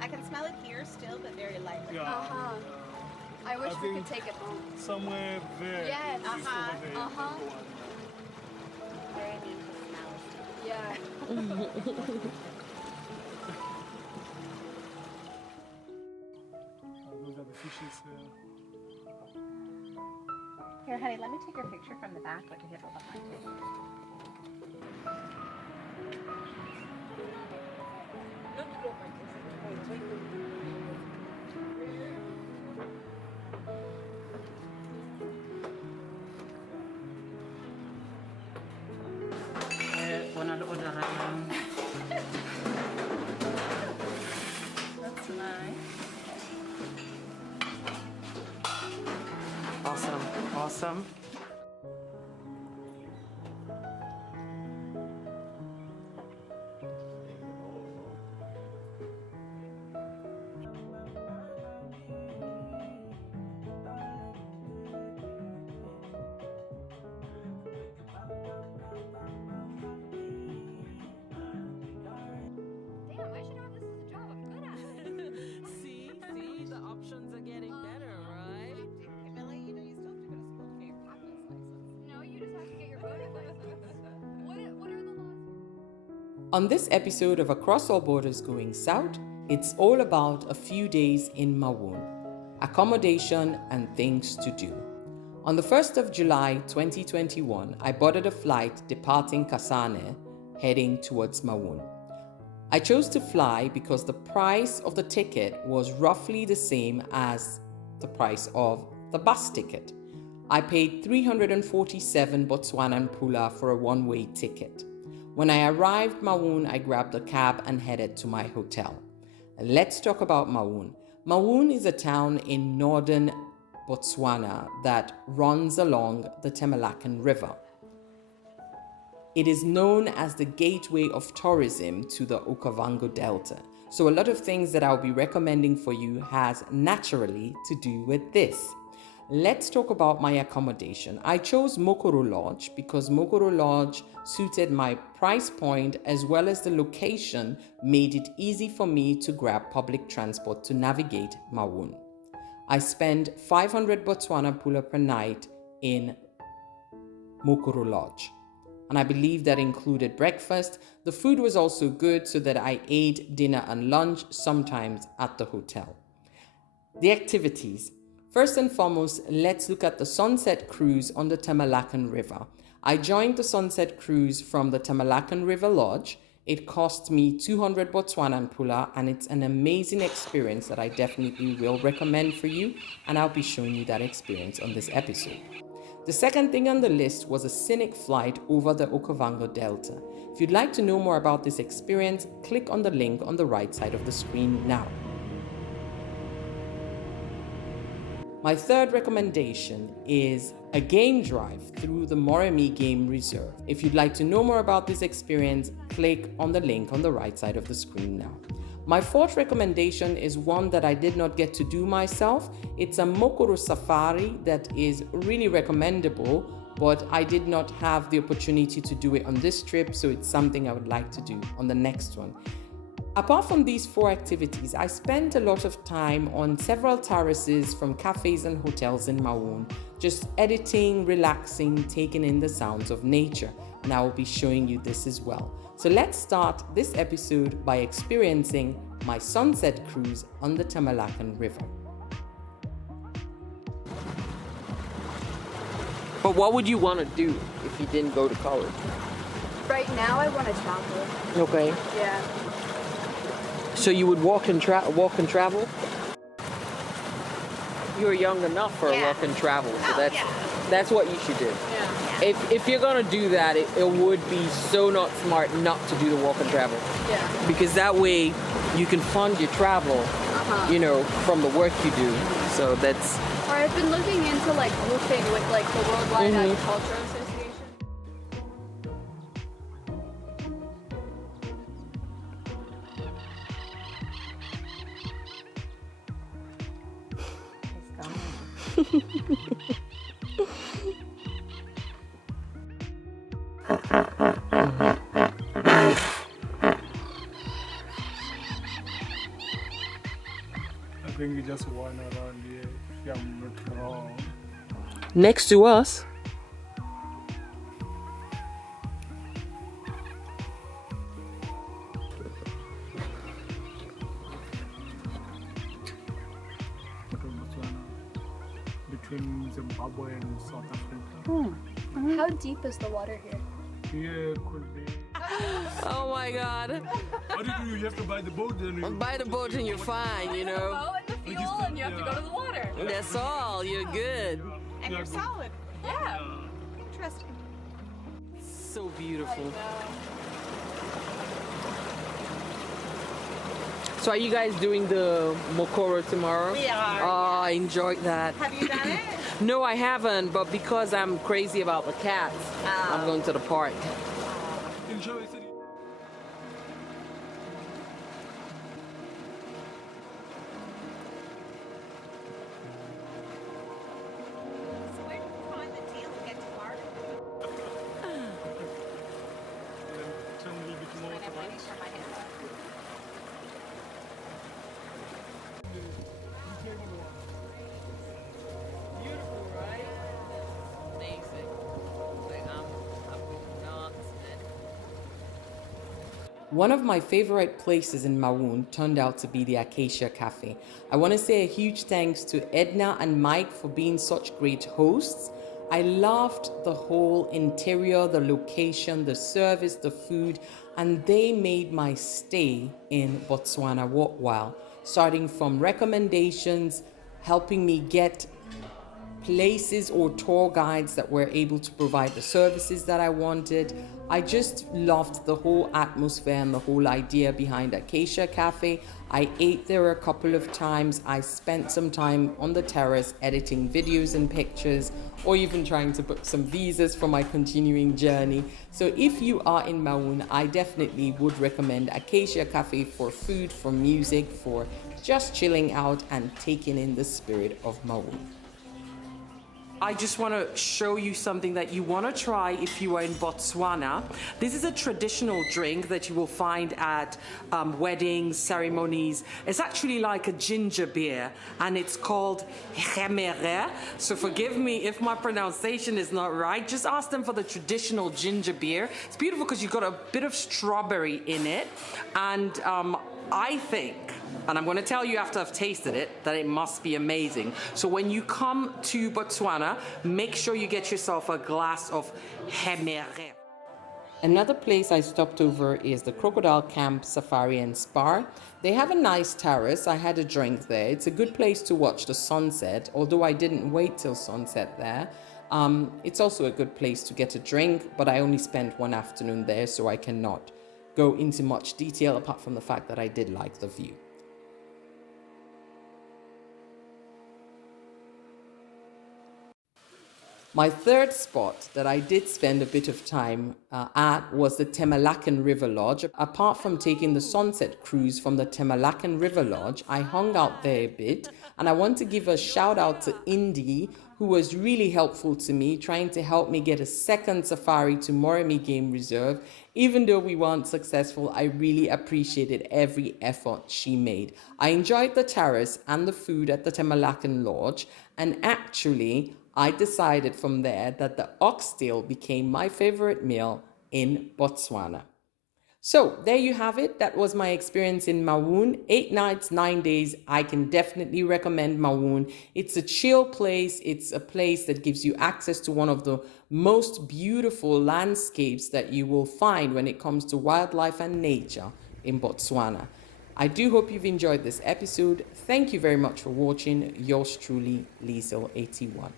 I can smell it here still, but very lightly. Yeah. I wish we could take it home. Somewhere there. Yes. Just over there. Very neat to smell. Yeah. Those are the fishes here. Here, honey, let me take your picture from the back. Look at it behind you. That's nice. Awesome. Damn, I should have this as a job. I'm good at it. See, the options are getting better, right? Camilla, you know you still have to go to school to get your captain's license. No, you just have to get your boating license. What are the laws? On this episode of Across All Borders Going South, it's all about a few days in Maun, accommodation and things to do. On the 1st of July 2021, I boarded a flight departing Kasane, heading towards Maun. I chose to fly because the price of the ticket was roughly the same as the price of the bus ticket. I paid 347 Botswanan pula for a one-way ticket. When I arrived Maun, I grabbed a cab and headed to my hotel. Let's talk about Maun. Maun is a town in northern Botswana that runs along the Temalakan River. It is known as the gateway of tourism to the Okavango Delta. So a lot of things that I'll be recommending for you has naturally to do with this. Let's talk about my accommodation. I chose Mokoro Lodge because Mokoro Lodge suited my price point as well as the location made it easy for me to grab public transport to navigate Maun. I spent 500 Botswana pula per night in Mokoro Lodge. And I believe that included breakfast. The food was also good, so that I ate dinner and lunch sometimes at the hotel. The activities. First and foremost, let's look at the sunset cruise on the Temalakan River. I joined the sunset cruise from the Temalakan River Lodge. It cost me 200 Botswanan pula, and it's an amazing experience that I definitely will recommend for you, and I'll be showing you that experience on this episode. The second thing on the list was a scenic flight over the Okavango Delta. If you'd like to know more about this experience, click on the link on the right side of the screen now. My third recommendation is a game drive through the Moremi Game Reserve. If you'd like to know more about this experience, click on the link on the right side of the screen now. My fourth recommendation is one that I did not get to do myself. It's a Mokoro safari that is really recommendable, but I did not have the opportunity to do it on this trip, so it's something I would like to do on the next one. Apart from these four activities, I spent a lot of time on several terraces from cafes and hotels in Maun, just editing, relaxing, taking in the sounds of nature, and I will be showing you this as well. So let's start this episode by experiencing my sunset cruise on the Temalakan River. But what would you want to do if you didn't go to college? Right now, I want to travel. Okay. Yeah. So you would walk and travel? You're young enough for a walk and travel, so that's what you should do. Yeah. If you're gonna do that, it would be so not smart not to do the walk and travel. Yeah. Because that way you can fund your travel, from the work you do. So that's. Or I've been looking into like roofing with like the Worldwide Agriculture Association. think it's just one around here, if I'm not wrong. Next to us. From Botswana, between Zimbabwe and South Africa. How deep is the water here? Here could be. Oh my God. What do you do? You have to buy the boat then. Buy the boat and you're fine, you know. Oh, and the fuel, and you have to go to the water. That's all. You're good. And you're solid. Yeah. Interesting. So beautiful. So are you guys doing the Mokoro tomorrow? We are, Oh, I enjoyed that. Have you done it? No, I haven't, but because I'm crazy about the cats, I'm going to the park. Enjoy city. So where did you find the deal to get to market? Turn a little bit more to the right. Turn my head. Beautiful, right? Amazing. Like, I'm going nuts, man. One of my favorite places in Maun turned out to be the Acacia Cafe. I want to say a huge thanks to Edna and Mike for being such great hosts. I loved the whole interior, the location, the service, the food, and they made my stay in Botswana worthwhile, starting from recommendations, helping me get places or tour guides that were able to provide the services that I wanted. I just loved the whole atmosphere and the whole idea behind Acacia Cafe. I ate there a couple of times. I spent some time on the terrace editing videos and pictures, or even trying to book some visas for my continuing journey. So if you are in Maun, I definitely would recommend Acacia Cafe for food, for music, for just chilling out and taking in the spirit of Maun. I just want to show you something that you want to try if you are in Botswana. This is a traditional drink that you will find at weddings, ceremonies. It's actually like a ginger beer, and it's called gemere. So forgive me if my pronunciation is not right. Just ask them for the traditional ginger beer. It's beautiful because you've got a bit of strawberry in it, and I think, and I'm going to tell you after I've tasted it, that it must be amazing. So when you come to Botswana, make sure you get yourself a glass of gemere. Another place I stopped over is the Crocodile Camp Safari and Spa. They have a nice terrace. I had a drink there. It's a good place to watch the sunset, although I didn't wait till sunset there. It's also a good place to get a drink, but I only spent one afternoon there, so I cannot go into much detail apart from the fact that I did like the view. My third spot that I did spend a bit of time at was the Temalakan River Lodge. Apart from taking the sunset cruise from the Temalakan River Lodge, I hung out there a bit, and I want to give a shout out to Indy, who was really helpful to me, trying to help me get a second safari to Moremi Game Reserve. Even though we weren't successful, I really appreciated every effort she made. I enjoyed the terrace and the food at the Temalakan Lodge, and actually, I decided from there that the oxtail became my favorite meal in Botswana. So there you have it. That was my experience in Maun. 8 nights, 9 days. I can definitely recommend Maun. It's a chill place. It's a place that gives you access to one of the most beautiful landscapes that you will find when it comes to wildlife and nature in Botswana. I do hope you've enjoyed this episode. Thank you very much for watching. Yours truly, Liesel81.